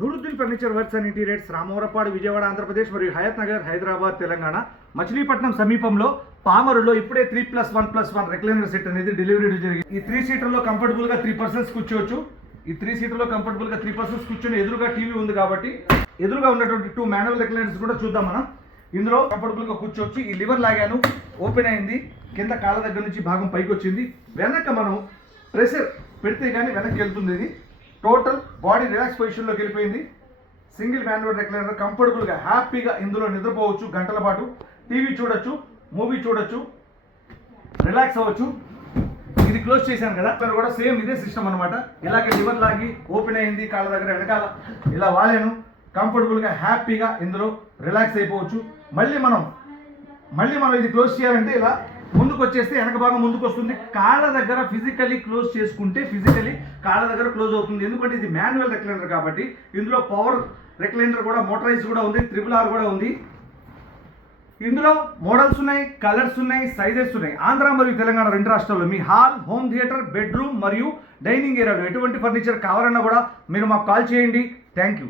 Nooruddin furniture works and interiors Ramavarappadu Vijayawada Andhra Pradesh మరియు హయత్ నగర్ హైదరాబాద్ తెలంగాణ మచిలీపట్నం సమీపంలో పామరులో ఇప్పుడే three plus one plus one recliner set అనేది delivery జరిగింది. ఈ త్రీ సీటర్లో కంఫర్టబుల్గా త్రీ పర్సన్స్ కూర్చోవచ్చు. ఈ త్రీ సీటర్లో కంఫర్టబుల్గా త్రీ పర్సన్స్ కూర్చొని ఎదురుగా టీవీ ఉంది కాబట్టి ఎదురుగా ఉన్నటువంటి టూ మాన్యువల్ రెక్లైనర్స్ కూడా చూద్దాం మనం. ఇందులో కంఫర్టబుల్గా కూర్చోవచ్చు. ఈ లివర్ లాగాను ఓపెన్ అయింది. కింద కాళ్ళ దగ్గర నుంచి భాగం పైకి వచ్చింది. వెనక మనం ప్రెషర్ పెడితే కానీ వెనక్కి వెళ్తుంది ఇది. టోటల్ బాడీ రిలాక్స్ పొజిషన్లోకి వెళ్ళిపోయింది. సింగిల్ మాన్యువల్ రెక్లైనర్ కంఫర్టబుల్గా హ్యాపీగా ఇందులో నిద్రపోవచ్చు గంటల పాటు. టీవీ చూడొచ్చు మూవీ చూడొచ్చు రిలాక్స్ అవ్వచ్చు. ఇది క్లోజ్ చేశాను కదా ఇక్కడ కూడా సేమ్ ఇదే సిస్టమ్ అనమాట ఇలాగే లివర్ లాగి ఓపెన్ అయింది కాళ్ళ దగ్గర వెనకాల ఇలా వాడాను కంఫర్టబుల్గా హ్యాపీగా ఇందులో రిలాక్స్ అయిపోవచ్చు. మళ్ళీ మనం మళ్ళీ మనం ఇది క్లోజ్ చేయాలంటే ఇలా ముందుకు వచ్చేస్తే వెనక భాగం ముందుకు వస్తుంది కాళ్ళ దగ్గర ఫిజికలీ క్లోజ్ చేసుకుంటే ఫిజికలీ కాళ్ళ దగ్గర క్లోజ్ అవుతుంది. ఎందుకంటే ఇది మాన్యువల్ రెక్లైనర్ కాబట్టి ఇందులో పవర్ రెక్లైనర్ కూడా మోటరైజ్ కూడా ఉంది త్రిబుల్ ఆర్ కూడా ఉంది. ఇందులో మోడల్స్ ఉన్నాయి కలర్స్ ఉన్నాయి సైజెస్ ఉన్నాయి. ఆంధ్ర మరియు తెలంగాణ రెండు రాష్ట్రాల్లో మీ హాల్ హోమ్ థియేటర్ బెడ్రూమ్ మరియు డైనింగ్ ఏరియాలో ఎటువంటి ఫర్నిచర్ కావాలన్నా కూడా మీరు మాకు కాల్ చేయండి. Thank you